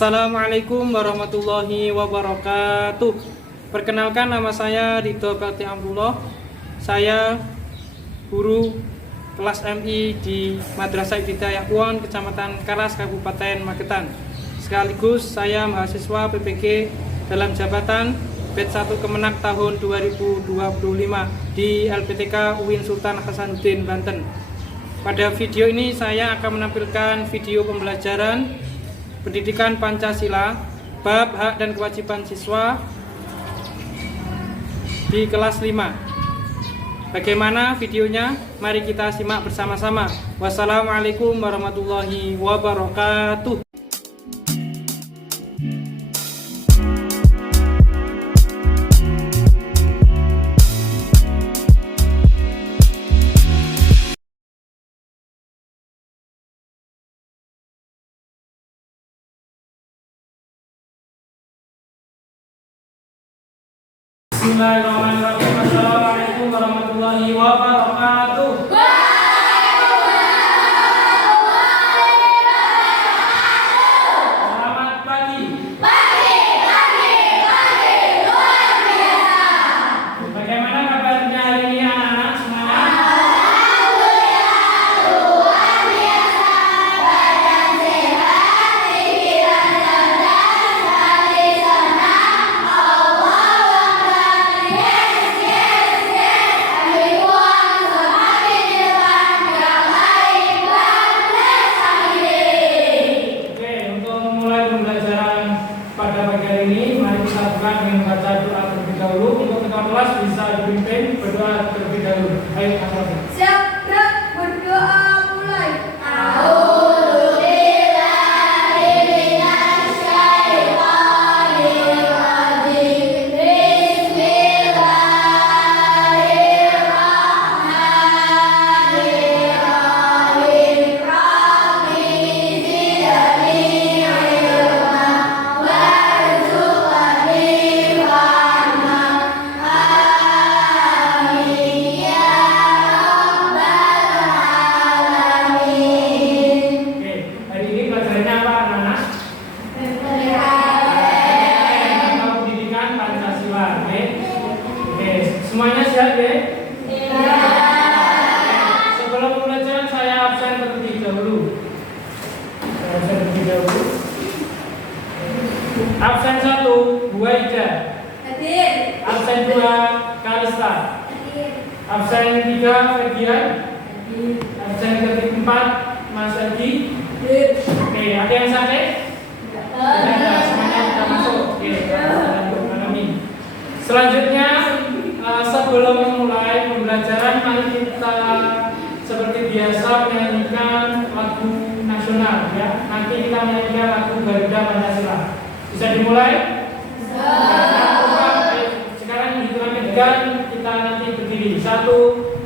Assalamualaikum warahmatullahi wabarakatuh. Perkenalkan, nama saya Ridho Bakti Amrullah. Saya guru kelas MI di Madrasah Ibtidaiyah Uwon, Kecamatan Karas, Kabupaten Magetan. Sekaligus saya mahasiswa PPG dalam jabatan Batch 1 Kemenak tahun 2025 di LPTK UIN Sultan Hasanuddin, Banten. Pada video ini saya akan menampilkan video pembelajaran Pendidikan Pancasila, bab hak dan kewajiban siswa di kelas 5. Bagaimana videonya? Mari kita simak bersama-sama. Wassalamualaikum warahmatullahi wabarakatuh. Bismillahirrahmanirrahim. Assalamualaikum warahmatullahi wabarakatuh. Selamat pagi. Luar biasa. Bagaimana kabarnya hari ini anak-anak semuanya? Alhamdulillah, luar biasa. Badan sehat, pikiran cerdas, hati senang. Allahu Akbar. Yes. Ambil uang semakin depan, yang lain bagus akhiri. Oke, untuk memulai pembelajaran pada pagi hari ini, mari kita buka dengan membaca doa terlebih dahulu. Untuk ketua kelas bisa dipimpin berdoa terlebih dahulu. Ayo, Akbar. Siap, gerak, berdoa mulai. A'udzubillahi minasyaitonirrajim. Bismillahirrahmanirrahim. Rabbi zidni ilma warzuqni fahma. Amin ya rabbal alamin. Oke, hari ini pelajarannya apa, anak-anak? Tentang pendidikan Pancasila. Oke, semuanya siap ya? Sebelum pembelajaran saya absen terlebih dahulu. Absen 1, Bu Aida. Hadir. Absen 2, Kalista. Absen 3, Ferdian. Absen ke-4, Mas Adi. Oke, ada yang sakit? Tidak, semuanya sudah masuk. Oke, mengalami. Selanjutnya, sebelum memulai pembelajaran, mari kita seperti biasa menyanyikan lagu nasional, ya. Nanti kita menyanyikan lagu Garuda Pancasila. Bisa dimulai? Sekarang hitungan ketiga kita nanti berdiri. 1,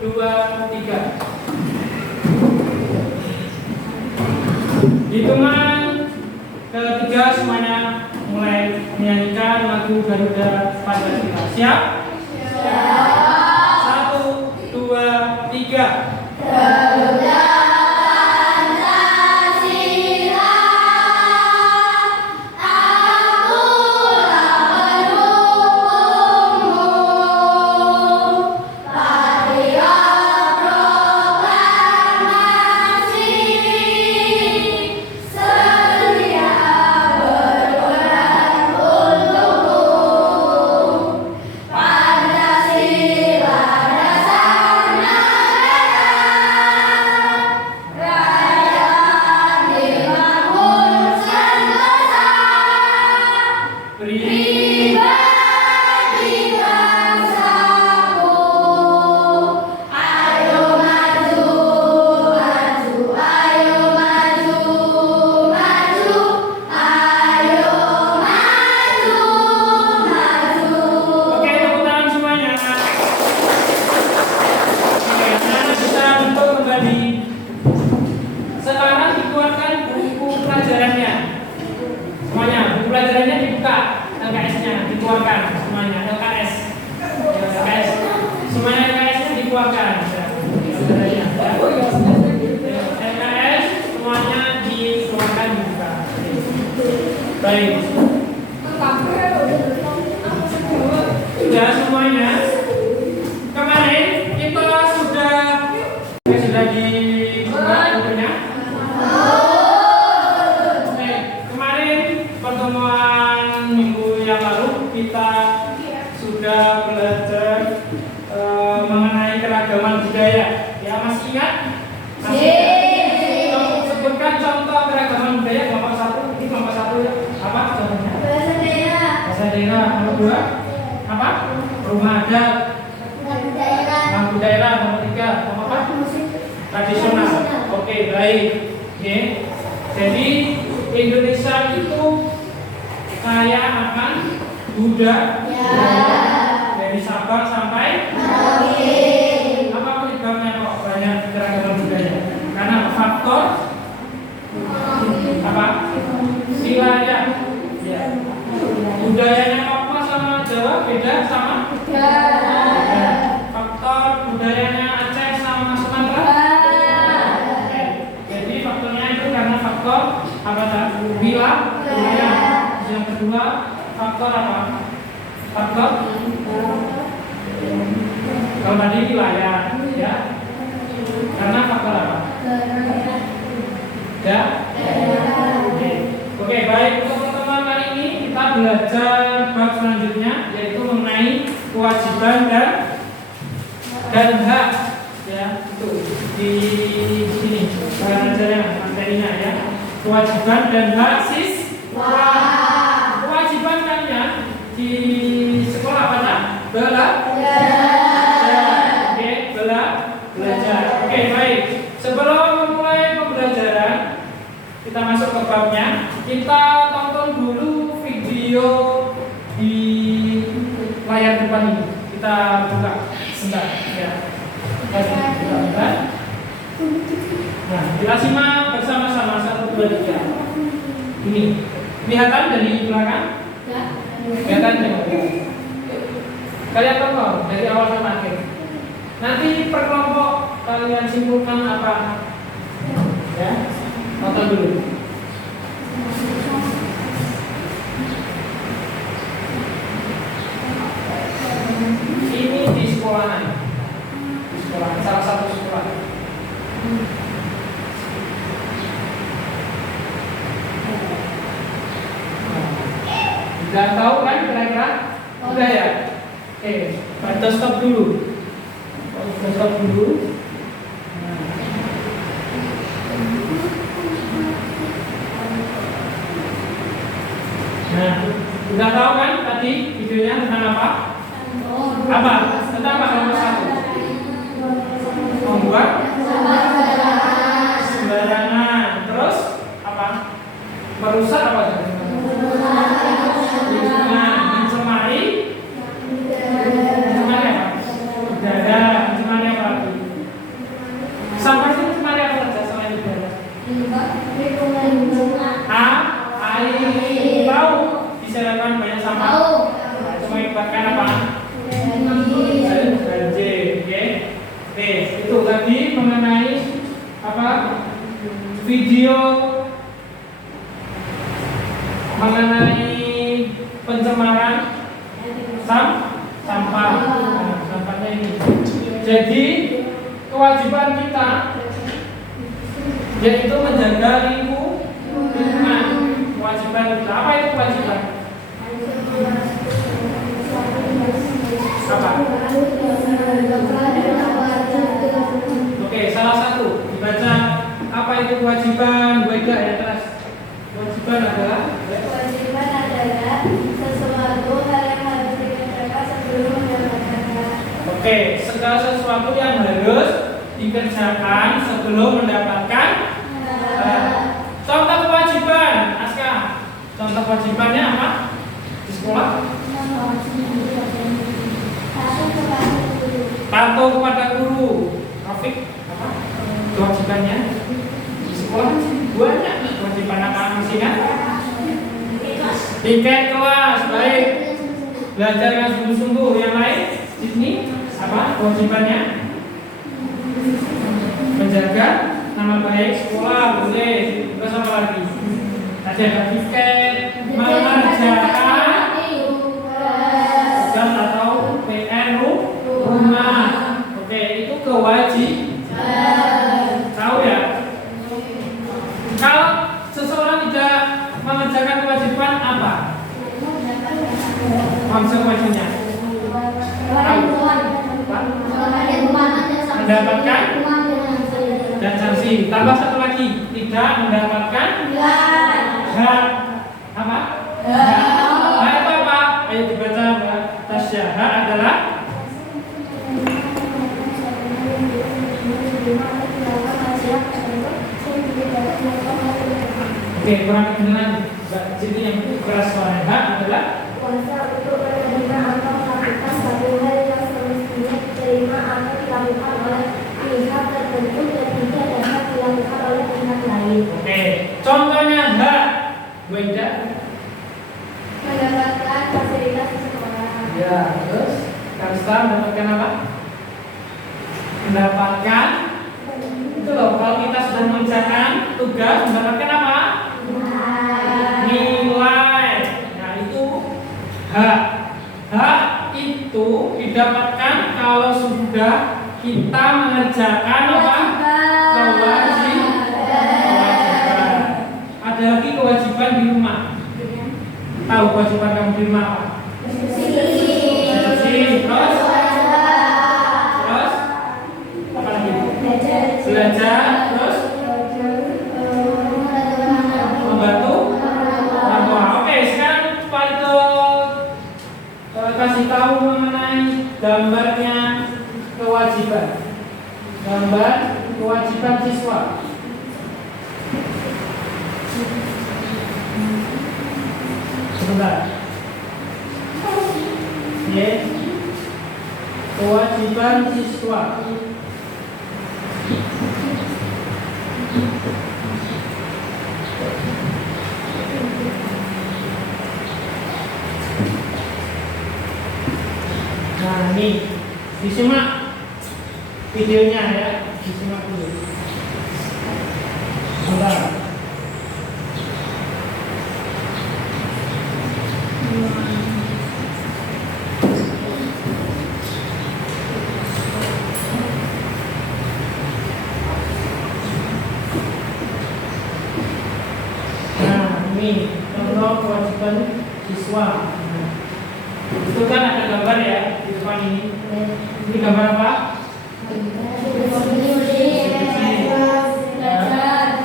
2, 3. Hitungan ketiga semuanya mulai menyanyikan lagu Garuda Pancasila. Siap? 1, 2, 3. Garuda Pancasila, akulah pendukungmu. Patriot proklamasi, setia berperang untukmu. Pancasila dasar negara, rakyat dibangun sentosa. Pribadi bangsaku, ayo maju, ayo maju, ayo maju. Oke, tepuk tangan semuanya. Oke, anak-anak bisa untuk kembali. Sekarang dikeluarkan buku pelajarannya. Semuanya, buku pelajarannya dibuka. LKS-nya dikeluarkan semuanya. LKS. Semuanya LKS-nya dikeluarkan. LKS semuanya dikeluarkan dibuka. Baik. Sudah semuanya. Kemarin kita sudah dibuat bukunya. Oke, kemarin pertemuan minggu yang lalu kita sudah belajar mengenai keragaman budaya. Ya, masih ingat? Sebutkan contoh keragaman budaya kelompok 1. Ini kelompok 1 ya. Apa contohnya? Bahasa daerah. Nomor 2 apa? Rumah adat. Lampu daerah. Nomor 3 apa? Tradisional. Oke, baik. Oke. Jadi Indonesia itu kaya akan budaya. Dari Sabang sampai Merauke. Apa penyebabnya kok banyak keragaman budaya? Karena faktor apa? Wilayah. Ya. Budayanya Papua sama Jawa beda sama? Faktor budayanya Aceh sama Sumatera? Jadi faktornya itu karena faktor apa tadi? Wilayah. Yang kedua faktor apa? Faktor kalau tadi wilayah, ya. Karena faktor apa? Ya. Oke, baik. Untuk pertemuan kali ini kita belajar bab selanjutnya, yaitu mengenai kewajiban dan hak. Ya, itu di sini pelajaran materinya ya. Kewajiban dan hak siswa. Kewajiban kalian di sekolah apa nak? Belajar. Oke, baik. Sebelum memulai pembelajaran, kita masuk ke babnya. Kita tonton dulu video di layar depan ini. Kita buka sebentar ya. Nah, kita simak bersama-sama 1, 2, 3. Ini kelihatan dari belakang? Kelihatan ya? Kalian tonton dari awal sampai akhir. Nanti per kelompok kalian simpulkan apa? Ya, tonton dulu. Ini di sekolahan, salah satu sekolah. Sudah tahu kan kira-kira? Sudah ya? Oke, kita stop dulu. Stop dulu. Nah, sudah tahu kan tadi videonya tentang apa? Apa? Tentang apa nomor 1? Membuat sembarangan. Terus apa? Merusak apa? Lingkungan, mencemari apa? Udara, mencemari apa lagi? Sampah itu mencemari apa saja selain udara? Air, laut. Disediakan banyak sampah. Itu mengakibatkan apa? Banjir. Oke, itu tadi mengenai apa? Video mengenai pencemaran sampah. Nah, sampahnya ini. Jadi kewajiban kita yaitu menjaga lingkungan. Kewajiban kita. Apa itu kewajiban? Apa? Oke, salah satu dibaca. Apa itu kewajiban? Baiklah ya kelas. Kewajiban adalah sesuatu hal yang harus dikerjakan sebelum mendapatkannya. Oke, segala sesuatu yang harus dikerjakan sebelum mendapatkan. Contoh kewajiban, Aska. Contoh kewajibannya apa? Di sekolah? Patuh kepada guru. Rafiq, apa? Kewajibannya di sekolah banyak. Kewajiban apa masih kan? Tiket kelas, baik. Belajar dengan sungguh-sungguh. Yang lain di sini apa kewajibannya? Menjaga nama baik sekolah, boleh. Terus apa lagi? Tadi ada tiket, Mengerjakan tugas atau PR rumah. Oke, itu kewajiban. Tahu ya? Kalau seseorang tidak mengerjakan kewajiban apa? Konsekuensinya mendapatkan dan sanksi. Tambah satu lagi, tidak mendapatkan hak apa? Hak itu apa? Ayo dibaca Mbak Tasya. Hak adalah oke, kurang kedengaran Mbak Jadi yang keras suara. Hak adalah kuasa untuk menerima atau melakukan satu hal yang semestinya diterima atau dilakukan oleh pihak tertentu dan tidak dapat dilakukan oleh pihak lain. oke. Contohnya hak Wenda. Mendapatkan fasilitas di sekolah. Ya, terus Kansta mendapatkan apa? Mendapatkan itu loh, kalau kita sudah mengerjakan tugas mendapatkan apa? Nilai. Nah, itu hak. Hak itu didapatkan kalau sudah kita mengerjakan apa? Kewajiban. Ada lagi kewajiban di rumah. Tahu kewajiban kamu di rumah apa? Bersih. Terus apa lagi? Belajar. Terus membantu orang tua. Oke, sekarang Pak itu kasih tahu mengenai gambarnya kewajiban. Gambar kewajiban siswa. Sebentar. Oke. Kewajiban siswa. Nah, ini disimak videonya ya, disimak dulu. Sebentar. Nah, ini contoh kewajiban siswa. Nah, itu kan ada gambar ya di depan ini. Ini gambar apa?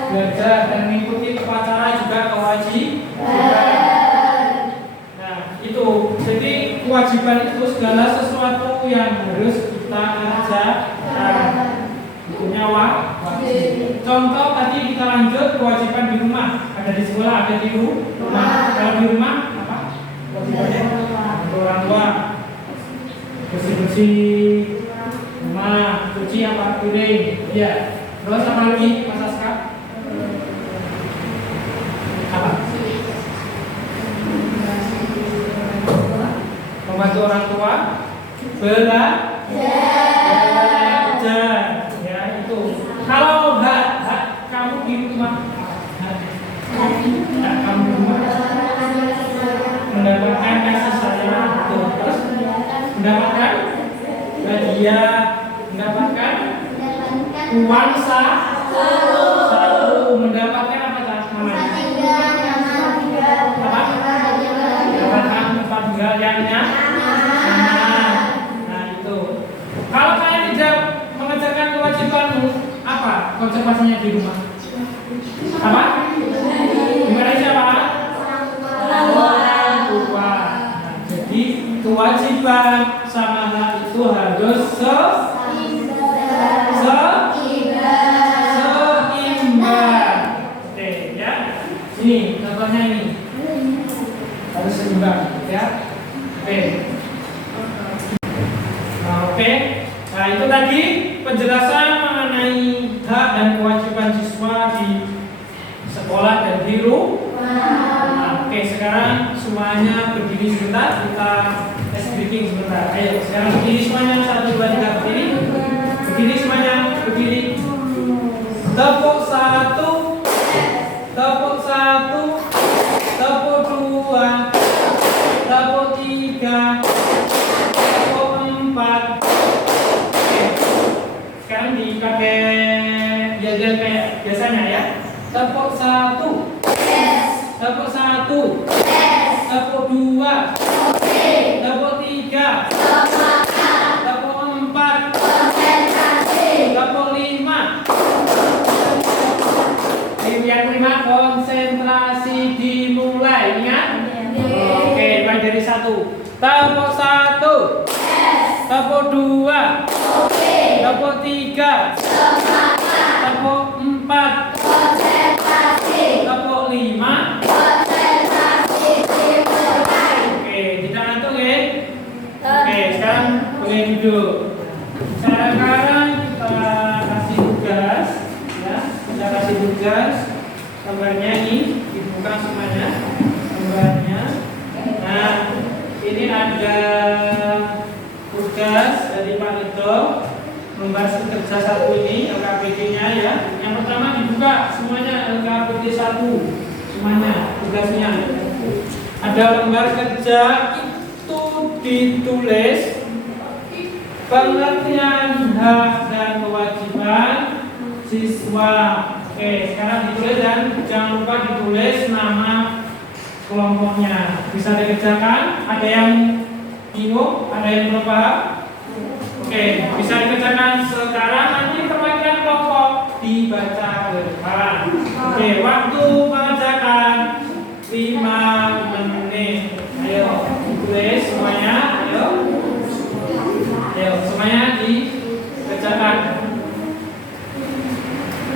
Belajar dan mengikuti upacara juga kewajiban. Nah, itu. Jadi kewajiban itu segala sesuatu yang harus kita kerjakan. Itu nyawa wajib. Contoh tadi kita lanjut kewajiban di rumah. Ada di sekolah, ada di rumah. Kalau di rumah apa? Kewajibannya orang tua. Bersih-bersih rumah, cuci apa? Piring. Ya. Terus apa lagi, Mas Aska? Apa? Membantu orang tua. Belajar. Ya, itu. Kalau hak kamu di rumah, hak kamu di rumah mendapatkan kasih sayang, terus mendapatkan hadiah, mendapatkan uang satu, mendapatkan apa namanya? Apa? Mendapatkan tempat tinggal yang nyaman. Nah, itu. Kalau kalian tidak mengerjakan kewajibanmu, apa konsekuensinya di rumah? Apa? Gimana siapa? Orang tua. Nah, jadi kewajiban sama hak itu harus seimbang. Oke, ya. Ini contohnya ini. Harus seimbang, ya. Oke. Nah, oke. Nah, itu tadi penjelasan mengenai hak dan kewajiban siswa di sekolah dan di rumah. Oke, sekarang semuanya berdiri sebentar, kita tes breathing sebentar. Ayo, sekarang berdiri semuanya, 1, 2, 3, berdiri. Berdiri semuanya, berdiri. Tepuk 1, tepuk 1, tepuk 2, pakai yel-yel kayak biasanya ya. Tepuk 1. Tepuk 1. Tepuk 2. Tepuk 3. Tepuk 4. Tepuk 5. Yang kelima, konsentrasi dimulai. Ingat? Oke, mulai dari 1. Tepuk 1. Tepuk 2. Tepuk 3. Tepuk 4. Tepuk 5. Oke, tidak ngantuk ya? Oke, sekarang boleh duduk. Sekarang kita kasih tugas, ya. Kita kasih tugas. Gambarnya ini dibuka semuanya. Gambarnya. Nah, ini ada tugas dari Pak Rito. Membahas kerja 1 ini LKPD-nya ya. Yang pertama dibuka semuanya LKPD 1. Semuanya tugasnya. Ada lembar kerja itu ditulis pengertian hak dan kewajiban siswa. Oke, sekarang ditulis dan jangan lupa ditulis nama kelompoknya. Bisa dikerjakan? Ada yang bingung? Ada yang belum paham? Oke, bisa dikerjakan sekarang. Nanti perwakilan kelompok dibaca ke depan. Oke, waktu mengerjakan 5 menit. Ayo, ditulis semuanya. Ayo, semuanya dikerjakan.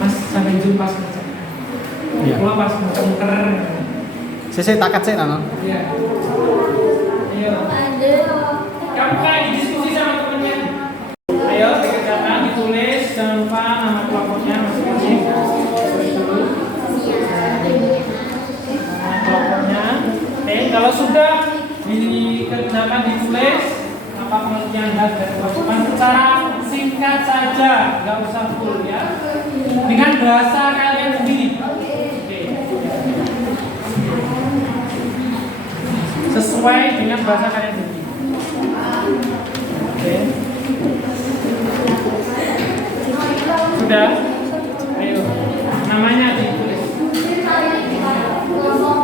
Mas, sampai jumpa pas Iya. Pulang pas muter-muter. Saya takat saya nana. Iya. Ayo. Kamu kan lagi diskusi sama temennya. Ayo dikerjakan, ditulis, jangan lupa nama kelompoknya masing-masing. Nama kelompoknya. Oke, kalau sudah dikerjakan ditulis apa pengertian hak dan kewajiban secara singkat saja, nggak usah full ya. Dengan bahasa kalian sendiri. Oke. Sesuai dengan bahasa kalian sendiri. Oke. Sudah? Ayo. Namanya ditulis.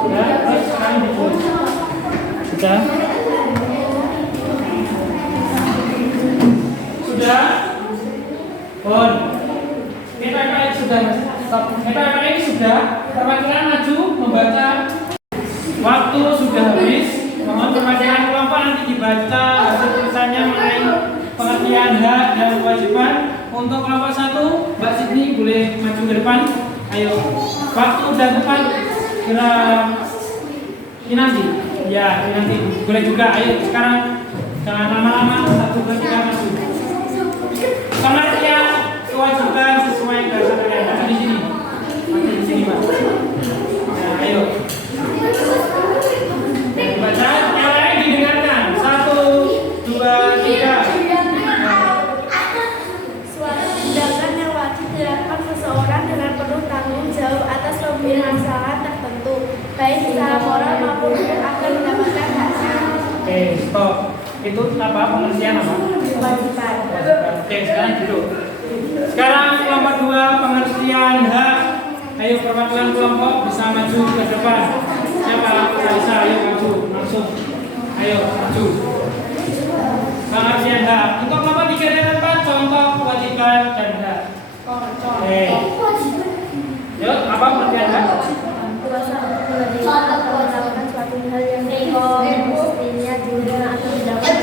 Ya, terus sekarang ditulis. Sudah? Sudah? Bon. PPKN sudah, Mas. Stop. PPKN sudah. Perwakilan maju membaca. Waktu sudah habis. Mohon perwakilan kelompok nanti dibaca hasil tulisannya mengenai pengertian hak dan kewajiban. Untuk kelompok 1, Mbak Sidni boleh maju ke depan. Ayo. Waktu udah depan. Kira ini nanti. Ya, ini nanti. Boleh juga. Ayo sekarang. Jangan lama-lama. 1, 2, 3 maju. Pengertian kewajiban sesuai bahasa kalian. Ada di sini. Masih di sini, Pak. Nah, ayo. Baca, yang lain didengarkan. 1, 2, 3. Suatu tindakan yang wajib dilakukan seseorang dengan penuh tanggung jawab atas pemasalah tertentu, baik secara moral maupun hukum akan mendapatkan haknya. Oke, stop. Itu apa? Pengertian apa? Kewajiban. Oke, sekarang duduk. Sekarang kelompok 2, pengertian hak. Ayo perwakilan kelompok bisa maju ke depan. Siapa? Bisa, ayo maju langsung. Ayo maju. Pengertian hak. Untuk kelompok 3 dan 4, contoh kewajiban dan hak. Oke. Yuk, apa pengertian hak? Kuasa untuk menerima atau melakukan suatu hal yang mestinya dilakukan atau didapat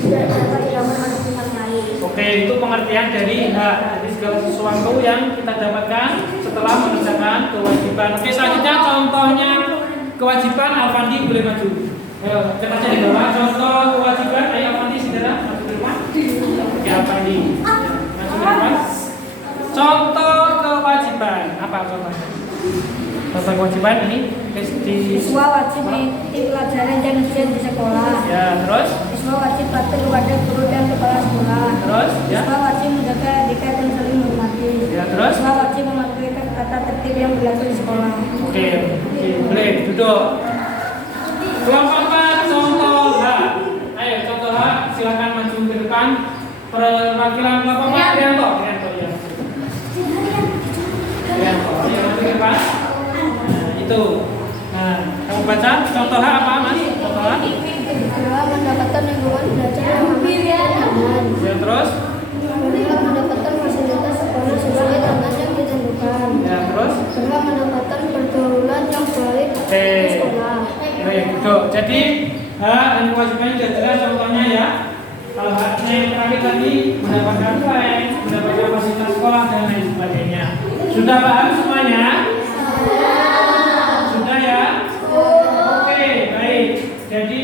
tidak dapat dilakukan oleh pihak lain. Oke, itu pengertian dari hak. Jadi segala sesuatu yang kita dapatkan setelah mengerjakan kewajiban. Oke, selanjutnya contohnya kewajiban. Alfandi boleh maju. Ayo, kita cari di bawah. Contoh kewajiban. Ayo Alfandi segera maju ke depan. Oke, Alfandi. Maju ke depan. Contoh kewajiban. Apa contohnya? Contoh kewajiban ini di Siswa wajib mengikuti pelajaran dan ujian di sekolah. ya, terus Siswa wajib patuh kepada guru dan kepala sekolah. terus ya. Siswa wajib menjaga etika dan saling menghormati. Ya, terus Siswa wajib mematuhi tata tertib yang berlaku di sekolah. Oke, boleh duduk. Kelompok 4, contoh H. Ayo, contoh H, silakan maju ke depan. perwakilan kelompok Pak Rianto ya. Rianto, ayo maju ke depan. Nah, itu. Nah, kamu baca contoh H apa Mas? Contoh H? Kedua, mendapatkan lingkungan belajar yang aman. Ya, terus? Kedua, mendapatkan fasilitas sekolah sesuai dengan yang ditentukan. Ya, terus? Kedua, mendapatkan pergaulan yang baik Oke. di sekolah. Baik, betul. Jadi hak dan kewajibannya sudah jelas contohnya ya. Kalau haknya yang terakhir tadi mendapatkan plan, mendapatkan fasilitas sekolah dan lain sebagainya. Sudah paham semuanya? Sudah ya? Oke, baik. Jadi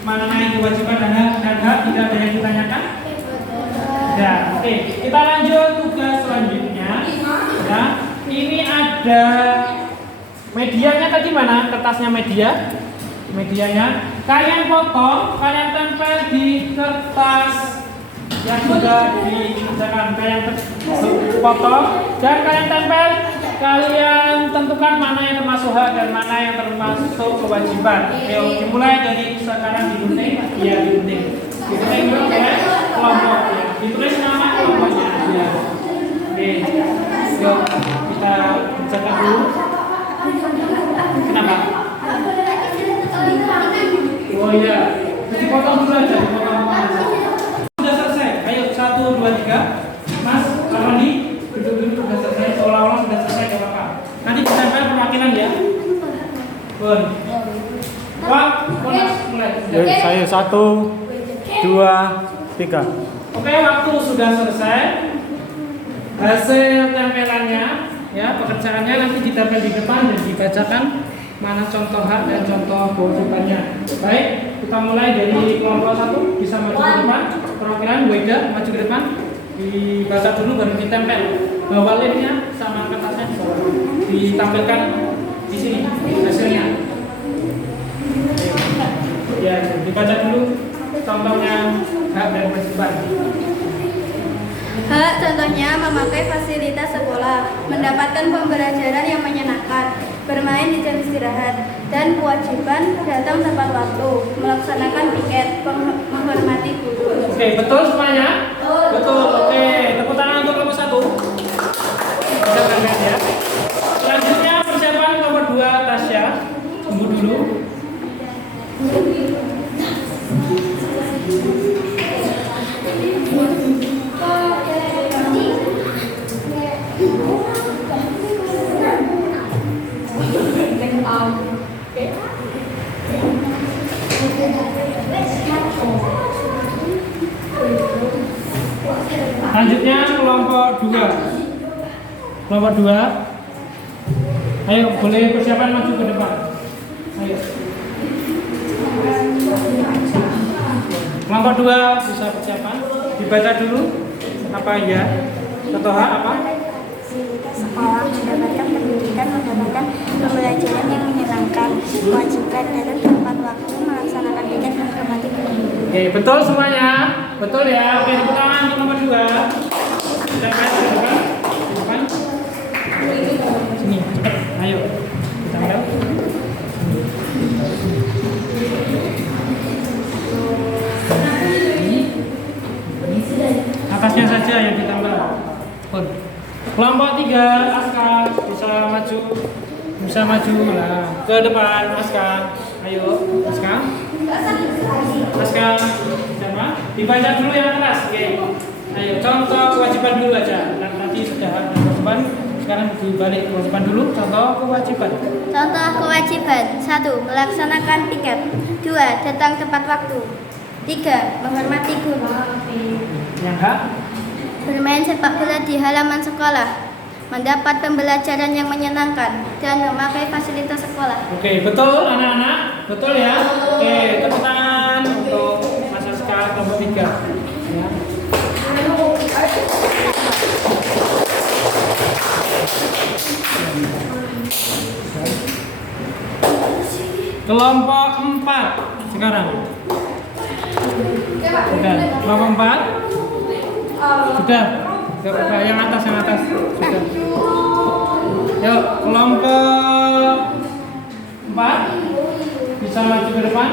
mengenai kewajiban dan hak tidak ada yang ditanyakan? Ya, oke. Kita lanjut tugas selanjutnya. Ya, ini ada medianya tadi mana? Kertasnya medianya. Kalian potong, kalian tempel di kertas yang sudah dikerjakan. Kalian potong dan kalian tempel. Kalian tentukan mana yang termasuk hak dan mana yang termasuk kewajiban. Oke, dimulai dari sekarang digunting. Iya, digunting. Digunting dulu ya, kelompok. Ya. Ditulis nama kelompoknya. Ya. Oke, yuk kita kerjakan dulu. Kenapa? Oh iya, dipotong dulu aja, dipotong aja. Sudah selesai. Ayo 1, 2, 3. Mas, Armandi, duduk sudah selesai. Seolah-olah sudah selesai, gak apa-apa. Nanti ditempel perwakilan ya. Bon. Wah, Mas, mulai. Saya 1, 2, 3. Oke, waktu sudah selesai. Hasil tempelannya, ya pekerjaannya nanti ditempel di depan dan dibacakan mana contoh hak dan contoh kewajibannya. Baik, kita mulai dari kelompok 1 bisa maju ke depan. Perwakilan Weda maju ke depan. Dibaca dulu baru ditempel. Bawa lemnya sama kertasnya di bawah. Ditampilkan di sini hasilnya. Ya, dibaca dulu contohnya hak dan kewajiban. Hak contohnya memakai fasilitas sekolah, mendapatkan pembelajaran yang menyenangkan, bermain di jam istirahat, dan kewajiban datang tepat waktu, melaksanakan piket, menghormati guru. Oke, betul semuanya? Betul. Oke, tepuk tangan untuk kelompok 1. Bisa berangkat ya. Selanjutnya persiapan kelompok 2 Tasya. Tunggu dulu. Selanjutnya kelompok 2. Kelompok 2. Ayo, boleh persiapan maju ke depan. Ayo. Kelompok 2 bisa persiapan. Dibaca dulu. Apa ya? Contoh hak apa? Fasilitas sekolah, mendapatkan pendidikan, mendapatkan pembelajaran yang menyenangkan, kewajiban datang tepat waktu, melaksanakan piket, menghormati guru. Oke, betul semuanya? Betul ya? Oke, tepuk tangan untuk nomor 2. Kita lihat ke depan. Di depan. Sini, cepat. Ayo. Kita lihat. Atasnya saja yang ditambah. Pun. Kelompok 3, Aska bisa maju lah ke depan. Aska, ayo Aska. Sama dibaca dulu yang atas. Oke. Ayo contoh kewajiban dulu aja. Nanti sudah ada kewajiban. Sekarang dibalik kewajiban dulu. Contoh kewajiban. Contoh kewajiban: 1. Melaksanakan piket. 2. Datang tepat waktu. 3. Menghormati guru. Yang hak. Bermain sepak bola di halaman sekolah, mendapat pembelajaran yang menyenangkan, dan memakai fasilitas sekolah. Oke, betul anak-anak? Betul ya? Oke, tepuk tangan untuk Mas Aska kelompok 3 ya. Kelompok 4 sekarang. Sudah, kelompok 4 sudah, yang atas sudah. Yuk, kelompok 4 bisa maju ke depan.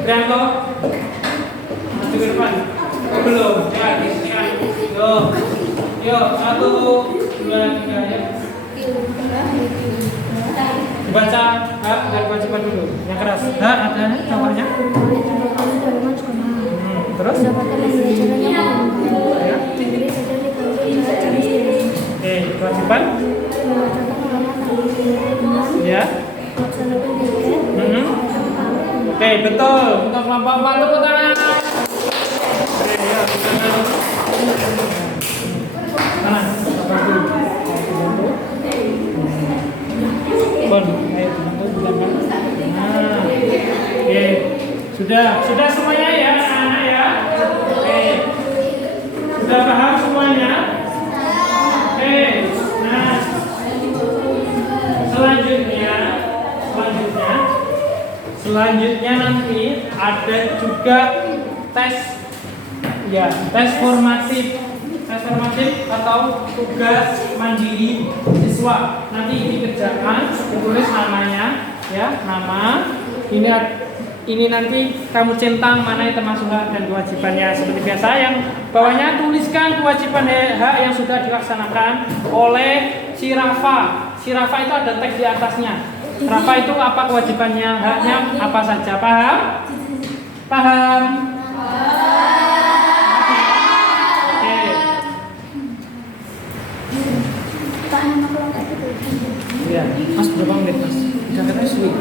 Prianto, maju maju ke depan. Oh, belum. Ya, disiapkan. Yuk, 1, 2, 3 ya. Baca dari kewajiban dulu. Yang keras. Ada contohnya? Terus? Oke, kewajiban? Ya. Oke, betul. Untuk kelompok 4 tepuk tangan. Oke, ya. Ayo bantu belakang. Oke. Sudah semuanya ya anak-anak ya. Oke. Sudah paham semuanya? Oke. Nah, selanjutnya nanti ada juga tes formatif atau tugas mandiri siswa. Nanti dikerjakan, ditulis namanya ya, nama. Ini nanti kamu centang mana yang termasuk hak dan kewajibannya. Seperti biasa yang bawahnya tuliskan kewajiban hak yang sudah dilaksanakan oleh si Rafa. Si Rafa itu ada teks di atasnya. Rafa itu apa kewajibannya, haknya apa saja. Paham? Paham? Ya, Mas berapa menit Mas? Jangan sulit.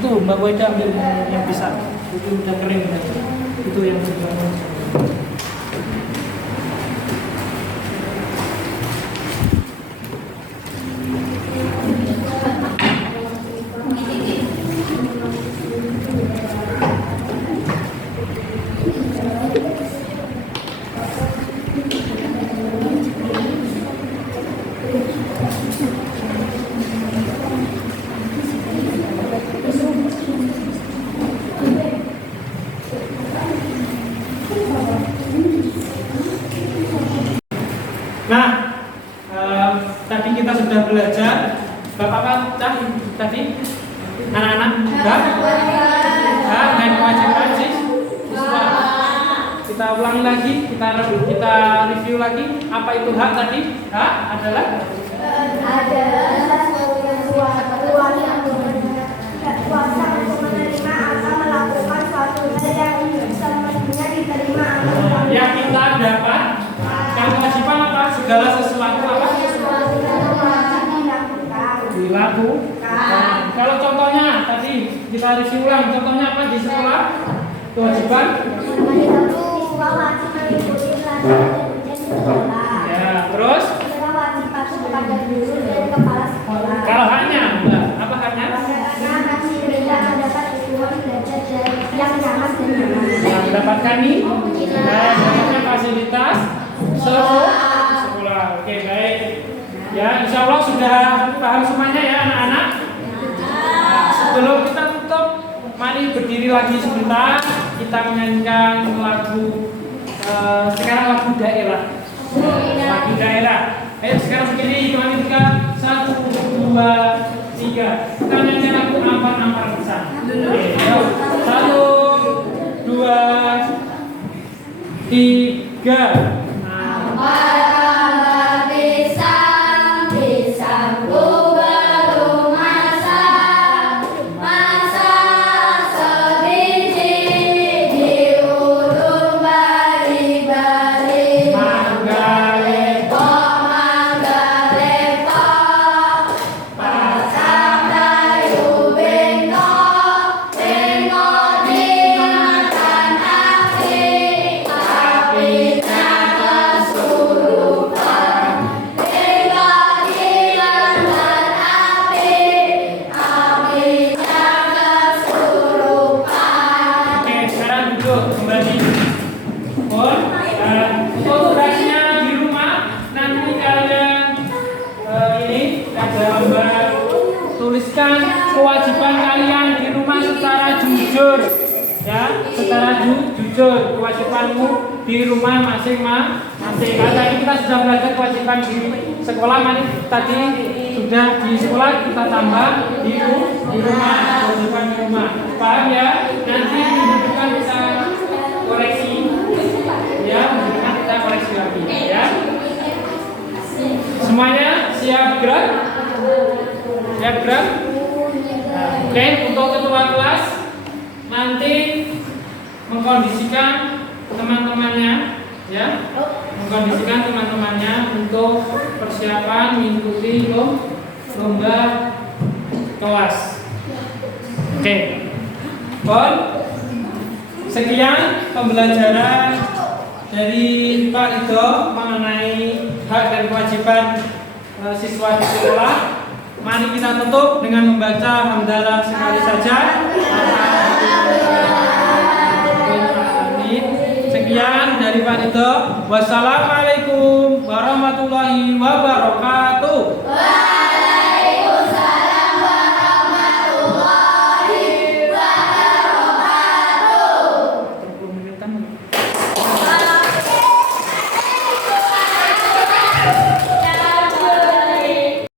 Itu Mbak Weda ambil yang bisa. Itu udah kering. Itu yang sebelah. Tadi kita sudah belajar Bapak tadi anak-anak hak dan kewajiban siswa. Kita ulang lagi, kita review lagi. Apa itu hak tadi? Hak adalah sesuatu yang kuasa untuk menerima atau melakukan suatu hal yang semestinya diterima atau yang kita dapat. Kalau kewajiban apa? Segala sesuatu apa? Dilakukan. Kalau contohnya tadi kita review ulang. Contohnya apa di sekolah? Kewajiban? wajib mengikuti pelajaran di sekolah. Ya, terus? Kita wajib patuh kepada guru dan kepala sekolah. Kalau haknya, apa haknya? Karena tidak mendapat lingkungan belajar yang nyaman dan nyaman. Mendapatkan nih? Mendapatkan fasilitas sekolah. Oke, baik. Ya, insya Allah sudah paham semuanya ya anak-anak. Nah, sebelum kita tutup, mari berdiri lagi sebentar. Kita menyanyikan lagu sekarang lagu daerah. Lagu daerah. Ayo sekarang berdiri, hitungan ketiga. 1, 2, 3. Kita nyanyikan lagu ampar-ampar bersama. Oke, yuk. 1, 2, 3. Tuliskan kewajiban kalian di rumah secara jujur. Ya, secara jujur kewajibanmu di rumah masing-masing. Karena ini kita sudah belajar kewajiban di sekolah, mari tadi sudah di sekolah kita tambah di rumah, kewajiban di rumah. Paham ya? Nanti minggu depan kita koreksi. Ya, minggu depan kita koreksi lagi. Ya. Semuanya siap gerak? Siap gerak? Nah, oke, untuk ketua kelas nanti mengkondisikan teman-temannya, ya, mengkondisikan teman-temannya untuk persiapan mengikuti lomba kelas. Oke, sekian pembelajaran dari Pak Ido mengenai hak dan kewajiban siswa di sekolah. Mari kita tutup dengan membaca hamdalah sekali saja. Sekian dari Pak Ido. Wassalamualaikum warahmatullahi wabarakatuh.